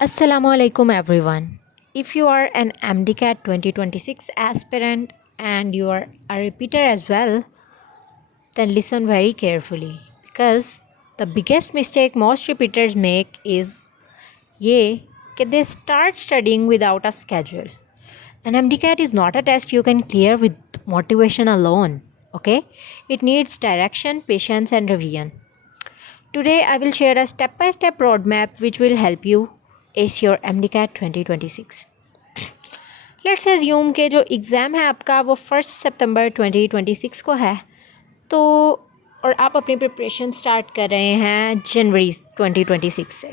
Assalamualaikum everyone. If you are an MDCAT 2026 aspirant and you are a repeater as well, then listen very carefully because the biggest mistake most repeaters make is ये कि they start studying without a schedule. An MDCAT is not a test you can clear with motivation alone, okay? It needs direction, patience and revision. Today I will share a step-by-step roadmap which will help you ace your MDCAT 2026. Let's assume के जो exam है आपका वो 1 सितंबर 2026 को है, तो और आप अपनी प्रिपरेशन स्टार्ट कर रहे हैं जनवरी 2026 से।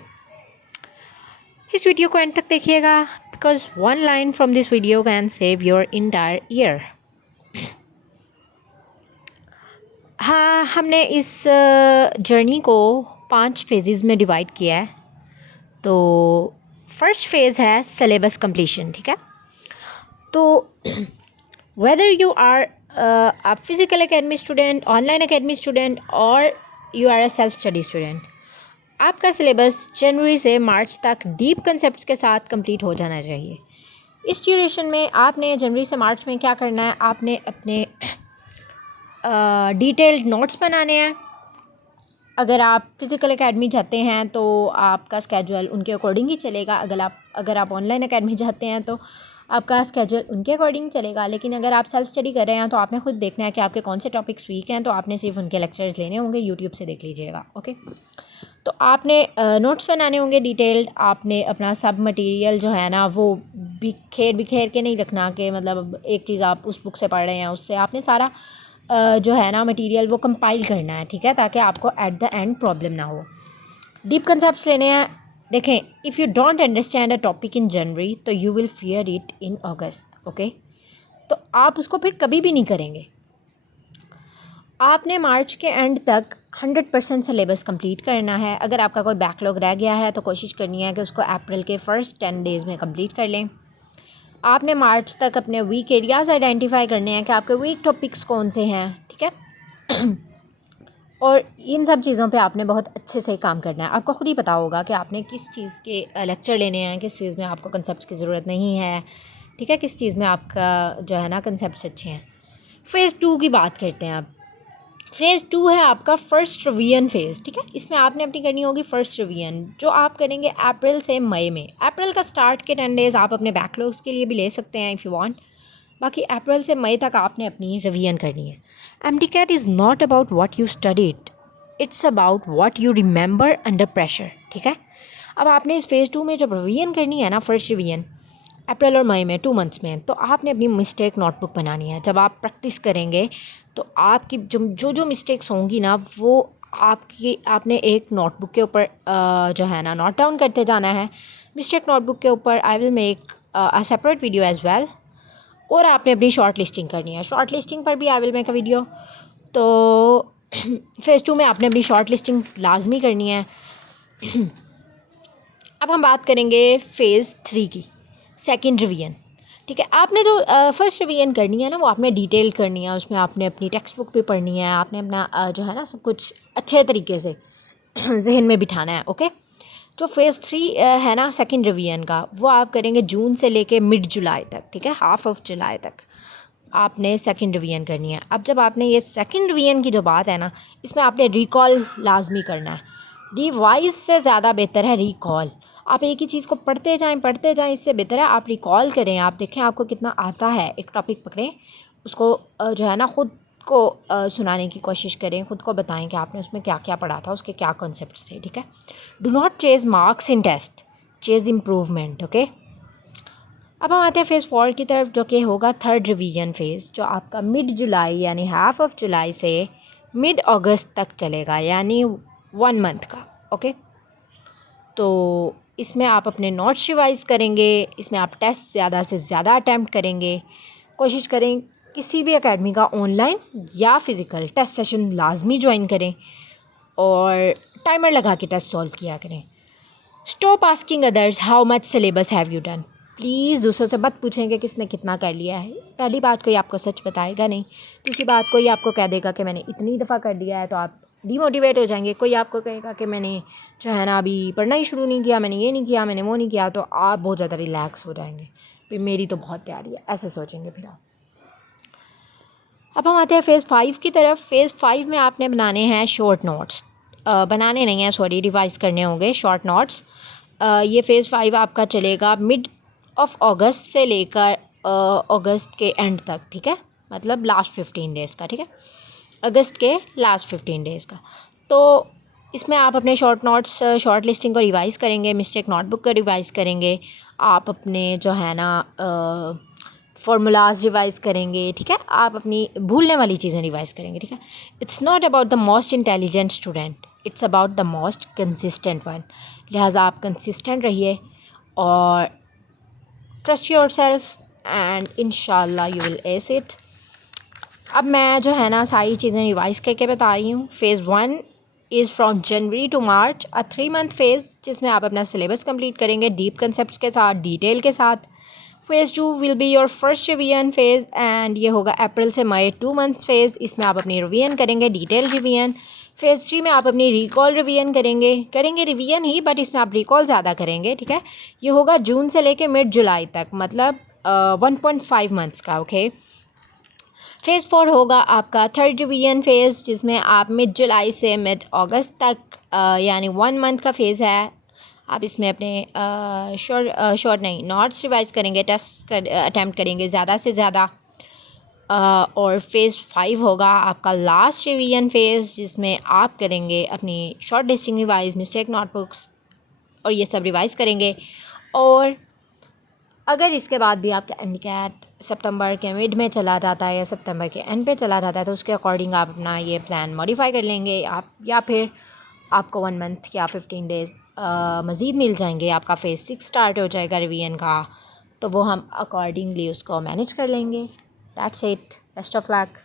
इस वीडियो को एंड तक देखिएगा because one line from this video can save your entire year. हाँ, हमने इस जर्नी को 5 फेजेस में डिवाइड किया है। तो फर्स्ट फेज़ है सिलेबस कंप्लीशन, ठीक है। तो whether you are a physical academy student, online academy student और you are a self study student, आपका सिलेबस जनवरी से मार्च तक डीप कंसेप्ट्स के साथ कंप्लीट हो जाना चाहिए। इस ड्यूरेशन में आपने जनवरी से मार्च में क्या करना है, आपने अपने डिटेल्ड नोट्स बनाने हैं। अगर आप फिज़िकल एकेडमी चाहते हैं तो आपका स्केजुअल उनके अकॉर्डिंग ही चलेगा। अगर आप ऑनलाइन एकेडमी चाहते हैं तो आपका स्केजुअल उनके अकॉर्डिंग चलेगा। लेकिन अगर आप सेल्फ स्टडी कर रहे हैं तो आपने खुद देखना है कि आपके कौन से टॉपिक्स वीक हैं, तो आपने सिर्फ उनके लेक्चर्स लेने होंगे, यूट्यूब से देख लीजिएगा, ओके। तो आपने नोट्स बनाने होंगे डिटेल्ड। आपने अपना सब मटेरियल जो है ना वो बिखेर के नहीं रखना कि मतलब एक चीज़ आप उस बुक से पढ़ रहे हैं उससे आपने सारा जो है ना मटेरियल वो कंपाइल करना है, ठीक है, ताकि आपको एट द एंड प्रॉब्लम ना हो। डीप कंसेप्ट्स लेने हैं। देखें, if you don't understand a topic in January तो you will fear it in August, okay. तो आप उसको फिर कभी भी नहीं करेंगे। आपने मार्च के एंड तक 100% सिलेबस कंप्लीट करना है। अगर आपका कोई बैकलॉग रह गया है तो कोशिश करनी है कि उसको अप्रैल के फर्स्ट 10 डेज़ में कंप्लीट कर लें। आपने मार्च तक अपने वीक एरियाज़ आइडेंटिफाई करने हैं कि आपके वीक टॉपिक्स कौन से हैं, ठीक है। और इन सब चीज़ों पे आपने बहुत अच्छे से काम करना है। आपको ख़ुद ही पता होगा कि आपने किस चीज़ के लेक्चर लेने हैं, किस चीज़ में आपको कंसेप्ट की ज़रूरत नहीं है, ठीक है, किस चीज़ में आपका जो है ना कंसेप्ट अच्छे हैं। फ़ेज़ 2 की बात करते हैं अब। फ़ेज़ 2 है आपका फ़र्स्ट रिवीजन फ़ेज़, ठीक है। इसमें आपने अपनी करनी होगी फ़र्स्ट रिवीजन, जो आप करेंगे अप्रैल से मई में। अप्रैल का स्टार्ट के 10 डेज़ आप अपने बैकलॉग्स के लिए भी ले सकते हैं इफ़ यू वांट। बाकी अप्रैल से मई तक आपने अपनी रिवीजन करनी है। MDCAT is not about what you studied, it's about what you remember under pressure, ठीक है। अब आपने इस फ़ेज़ 2 में जब रिवीजन करनी है ना, फर्स्ट रिवीजन अप्रैल और मई में 2 मंथ्स में, तो आपने अपनी मिस्टेक नोटबुक बनानी है। जब आप प्रैक्टिस करेंगे तो आपकी जो मिस्टेक्स होंगी ना वो आपने एक नोटबुक के ऊपर जो है ना नोट डाउन करते जाना है। मिस्टेक नोटबुक के ऊपर I will make a separate video as well. और आपने अपनी शॉर्ट लिस्टिंग करनी है। शॉर्ट लिस्टिंग पर भी I will make a video. तो फ़ेज़ 2 में आपने अपनी शॉर्ट लिस्टिंग लाजमी करनी है। अब हम बात करेंगे फ़ेज़ 3 की, सेकंड रिवीजन, ठीक है। आपने जो फर्स्ट रिवीजन करनी है ना वो आपने डिटेल करनी है। उसमें आपने अपनी टेक्स्ट बुक भी पढ़नी है। आपने अपना जो है ना सब कुछ अच्छे तरीके से जहन में बिठाना है, ओके। जो फ़ेज़ 3 है ना सेकंड रिवीजन का, वो आप करेंगे जून से लेके मिड जुलाई तक, ठीक है, हाफ ऑफ जुलाई तक आपने सेकंड रिवीजन करनी है। अब जब आपने ये सेकंड रिवीजन की जो बात है ना, इसमें आपने रिकॉल लाजमी करना है। रिवाइज से ज़्यादा बेहतर है रिकॉल। आप एक ही चीज़ को पढ़ते जाएं, इससे बेहतर है आप रिकॉल करें। आप देखें आपको कितना आता है। एक टॉपिक पकड़ें, उसको जो है ना ख़ुद को सुनाने की कोशिश करें, ख़ुद को बताएं कि आपने उसमें क्या क्या पढ़ा था, उसके क्या कॉन्सेप्ट्स थे, ठीक है। Do not chase marks in test, chase improvement, okay. अब हम आते हैं फ़ेज़ 4 की तरफ, जो कि होगा थर्ड रिवीजन फ़ेज़, जो आपका मिड जुलाई यानी हाफ ऑफ जुलाई से मिड अगस्त तक चलेगा, यानी 1 मंथ का, ओके। तो इसमें आप अपने नोट्स रिवाइज़ करेंगे। इसमें आप टेस्ट ज़्यादा से ज़्यादा अटैम्प्ट करेंगे। कोशिश करें किसी भी एकेडमी का ऑनलाइन या फ़िज़िकल टेस्ट सेशन लाजमी ज्वाइन करें और टाइमर लगा के टेस्ट सॉल्व किया करें। Stop asking others how much syllabus have you done. Please दूसरों से मत पूछें कि किसने कितना कर लिया है। पहली बात कोई आपको सच बताएगा नहीं, दूसरी बात कोई आपको कह देगा कि मैंने इतनी दफ़ा कर लिया है तो आप डीमोटिवेट हो जाएंगे। कोई आपको कहेगा कि मैंने जो है ना अभी पढ़ना ही शुरू नहीं किया, मैंने ये नहीं किया, मैंने वो नहीं किया, तो आप बहुत ज़्यादा रिलैक्स हो जाएंगे, फिर मेरी तो बहुत तैयारी है, ऐसे सोचेंगे फिर आप। अब हम आते हैं फ़ेज़ 5 की तरफ। फ़ेज़ 5 में आपने बनाने हैं शॉर्ट नोट्स, बनाने नहीं हैं सॉरी, रिवाइज़ करने होंगे शॉर्ट नोट्स। ये फ़ेज़ 5 आपका चलेगा मिड ऑफ अगस्त से लेकर अगस्त के एंड तक, ठीक है, मतलब लास्ट 15 डेज़ का, ठीक है, अगस्त के लास्ट 15 डेज़ का। तो इसमें आप अपने शॉर्ट नोट्स, शॉर्ट लिस्टिंग को रिवाइज़ करेंगे, मिस्टेक नोटबुक को रिवाइज़ करेंगे, आप अपने जो है ना फार्मूलाज रिवाइज़ करेंगे, ठीक है, आप अपनी भूलने वाली चीज़ें रिवाइज़ करेंगे, ठीक है। It's not about the most intelligent student, it's about the most consistent one. लिहाजा आप कंसिस्टेंट रहिए और ट्रस्ट योर सेल्फ एंड इंशाल्लाह यू विल एस इट। अब मैं जो है ना सारी चीज़ें रिवाइज़ करके बता रही हूँ। Phase 1 is from January to March, 3 month phase, जिसमें आप अपना सिलेबस कंप्लीट करेंगे डीप कंसेप्ट के साथ, डिटेल के साथ। Phase 2 will be your first revision phase and ये होगा अप्रैल से मई, 2 मंथ्स फ़ेज़। इसमें आप अपनी रिवीजन करेंगे, डिटेल रिवीजन। फ़ेज़ 3 में आप अपनी रिकॉल रिवीजन करेंगे रिवीजन ही, बट इसमें आप रिकॉल ज़्यादा करेंगे, ठीक है। ये होगा जून से लेके मिड जुलाई तक, मतलब 1.5 मंथ्स का, ओके। फ़ेज़ 4 होगा आपका थर्ड रिवीजन फ़ेज़, जिसमें आप मिड जुलाई से मिड अगस्त तक, यानी 1 मंथ का फ़ेज़ है। आप इसमें अपने शॉर्ट नहीं नोट्स रिवाइज़ करेंगे, टेस्ट अटैम्प्ट करेंगे ज़्यादा से ज़्यादा। और फ़ेज़ 5 होगा आपका लास्ट रिवीजन फ़ेज़, जिसमें आप करेंगे अपनी short listing revise, mistake notebooks और ये सब रिवाइज़ करेंगे। और अगर इसके बाद भी आपका एमडीकैट सितंबर के मिड में चला जाता है या सितंबर के एंड पे चला जाता है, तो उसके अकॉर्डिंग आप अपना ये प्लान मॉडिफाई कर लेंगे आप, या फिर आपको 1 मंथ या 15 डेज़ मज़ीद मिल जाएंगे, आपका फ़ेज़ 6 स्टार्ट हो जाएगा रिवीजन का, तो वो हम अकॉर्डिंगली उसको मैनेज कर लेंगे। That's it, best of luck.